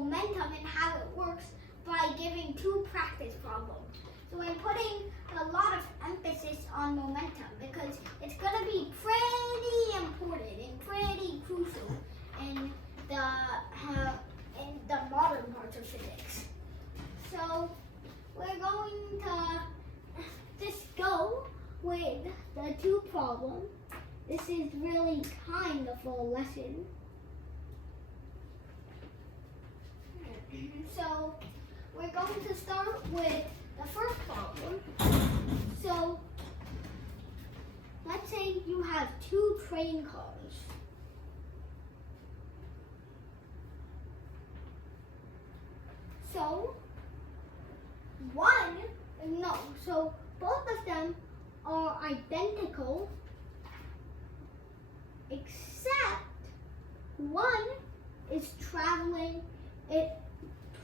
momentum and how it works by giving 2 practice problems. So I'm putting a lot of emphasis on momentum because it's going to be pretty important and pretty crucial in the modern parts of physics. So we're going to just go with the 2 problems. This is really kind of a lesson. So we're going to start with the first problem. So let's say you have 2 train cars. So both of them are identical, except one is traveling at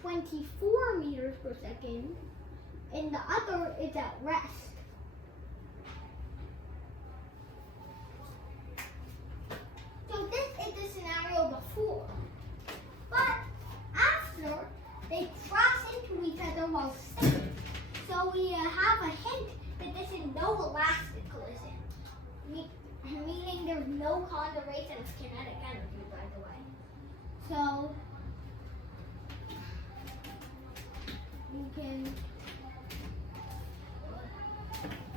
24 meters per second and the other is at rest. So this is the scenario before, but after they crash into each other while sitting. So we have a hint that this is no elastic collision, meaning there's no conservation of kinetic energy, by the way. So you can put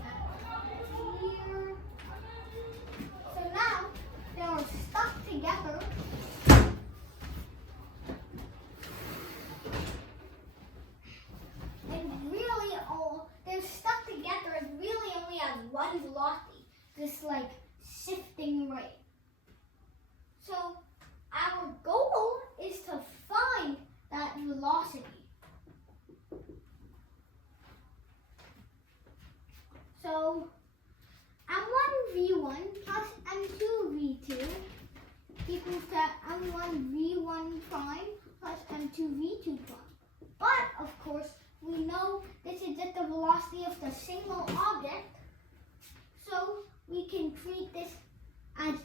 that here. So now they are stuck together. They're stuck together and really only have one velocity, just like shifting rate. So our goal is to find that velocity. So m1v1 plus m2v2 equals to m1v1 prime plus m2v2 prime. But of course, we know this is just the velocity of the single object, so we can treat this as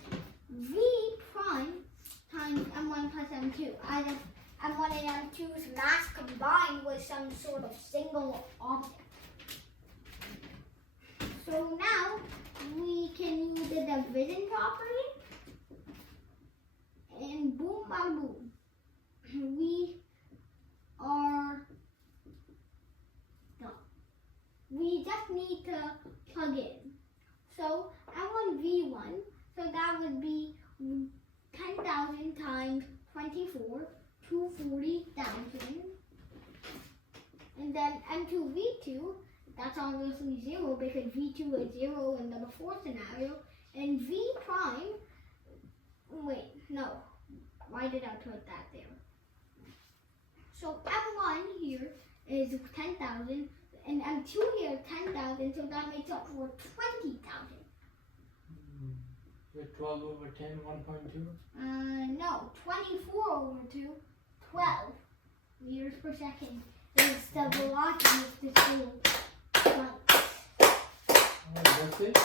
v prime times m1 plus m2, as if m1 and m2's mass combined with some sort of single object. So now we can use the division property, and boom, bada boom. We are done. We just need to plug in. So M1V1, so that would be 10,000 times 24, 240,000. And then M2V2, that's obviously 0 because V2 is 0 in the before scenario. And V prime, wait, no. Why did I put that there? So M1 here is 10,000 and M2 here 10,000, so that makes up for 20,000. With 12 over 10, 1.2? No, 24 over 2, 12 meters per second is the velocity of the two lights. That's it?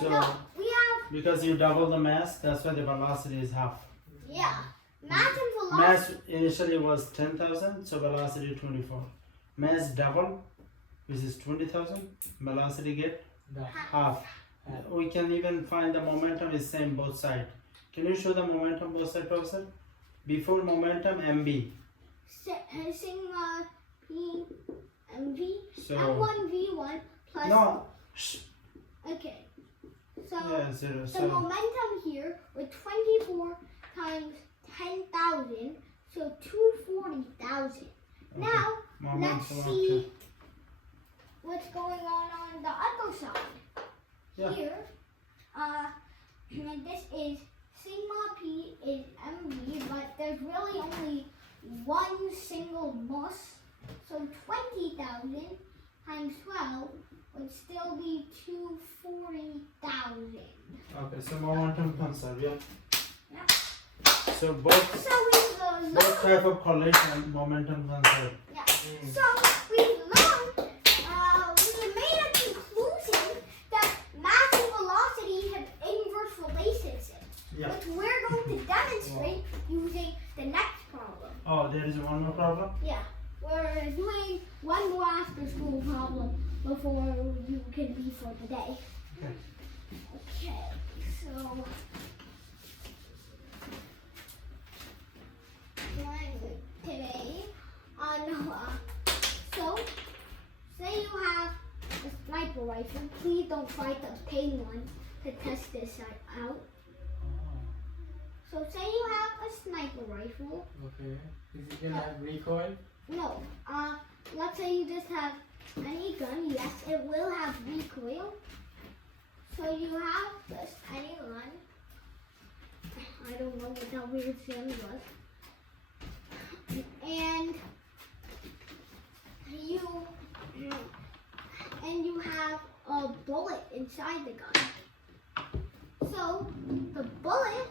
So, no, we have... Because you double the mass, that's why the velocity is half. Yeah. Mass and velocity... Mass initially was 10,000, so velocity 24. Mass double, which is 20,000, velocity get half. We can even find the momentum is same both sides. Can you show the momentum both sides, Professor? Before momentum, mv. Sigma p mv. So, M1 v1 plus... No. Okay. So, yeah, 0. the So, momentum here with 24 times 10,000, so 240,000. okay. Now, Momentum let's see what's going on the other side. Yeah. Here, and this is sigma p is mv, but there's really only one single mass, so 20,000 times 12 would still be 240,000. Okay, so momentum conserve, yeah? Yeah. So both, So we've both type of collision, momentum conserve. Yeah. So we've learned, we made a conclusion that mass and velocity have inverse relationships, Yeah. which we're going to demonstrate using the next problem. Oh, there is one more problem? Yeah. We're doing one more after school problem before you can leave for the day. Okay. Okay, so today so say you have a sniper rifle. Please don't fight the pain one to test this out. So say you have a sniper rifle. Okay. Is it gonna have recoil? No. Let's say you just have any gun. Yes, it will have recoil. So you have just any gun. I don't know what that weird sound was. And you have a bullet inside the gun. So the bullet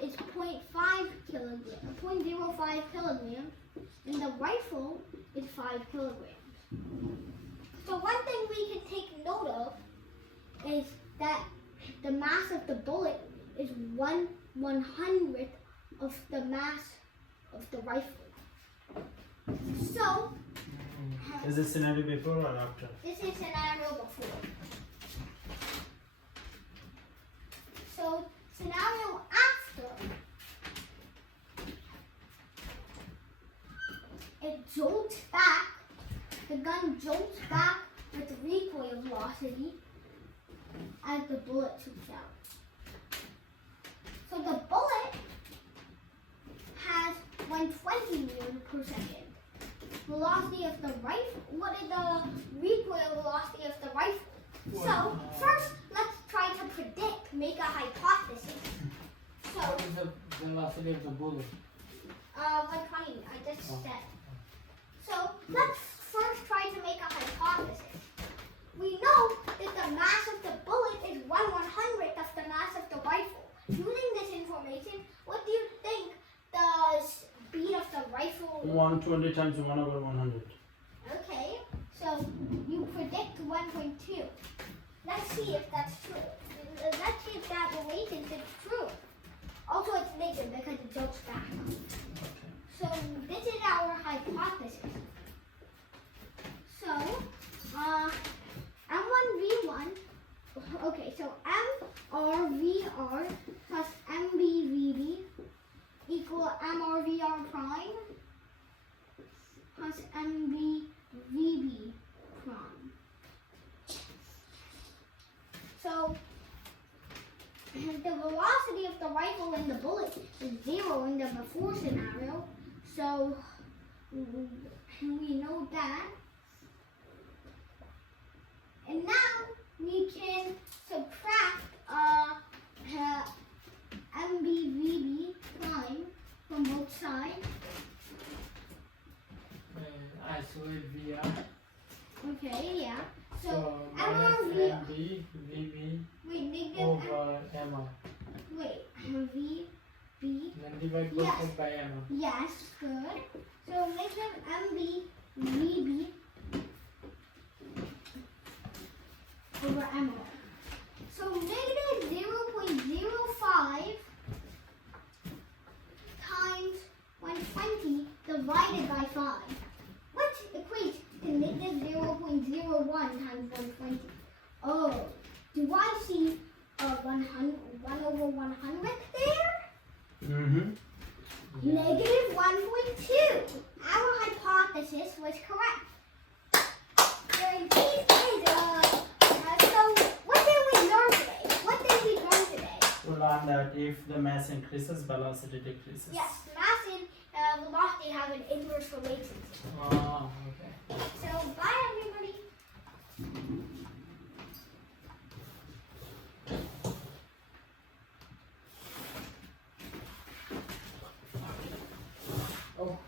is 0.5 kilograms, 0.05 kilograms, and the rifle is 5 kilograms. So one thing we can take note of is that the mass of the bullet is 1/100th of the mass of the rifle. So Is this scenario before or after? this is scenario before. So scenario after, it jolts back, the gun jolts back with recoil velocity as the bullet shoots out. So the bullet has 120 meters per second. Velocity of the rifle, what is the recoil velocity of the rifle? So first, let's try to predict, make a hypothesis. So, What is the velocity of the bullet? 120, I just said. So let's first try to make a hypothesis. We know that the mass of the bullet is 1/100th of the mass of the rifle. Using this information, what do you think the speed of the rifle? 120 times 1/100. Okay, so you predict 1.2. Let's see if that's true. Let's see if that relationship is true. Also, it's negative because it jumps back. So this is our hypothesis. So, M1V1, okay, so MRVR plus MBVB equal MRVR prime plus MBVB prime. So, the velocity of the rifle and the bullet is 0 in the before scenario. So, we know that. And now we can subtract MBVB prime from both sides. And isolate VR. Okay, yeah. So, minus MRV, MD, VB wait, negative, over MR. wait, VB, Then divide both Yes. sides by MR. yes, good. So, negative MBVB over MR. So, negative 0.05 times 120 divided by 5, which equates to negative 0.01 times 120. Oh, do I see 1/100 there? Mm-hmm. Negative 1.2. Our hypothesis was correct. So what did we learn today? We learned that if the mass increases, velocity decreases. Yes, mass and velocity have an inverse relationship. Oh, okay. So bye everybody.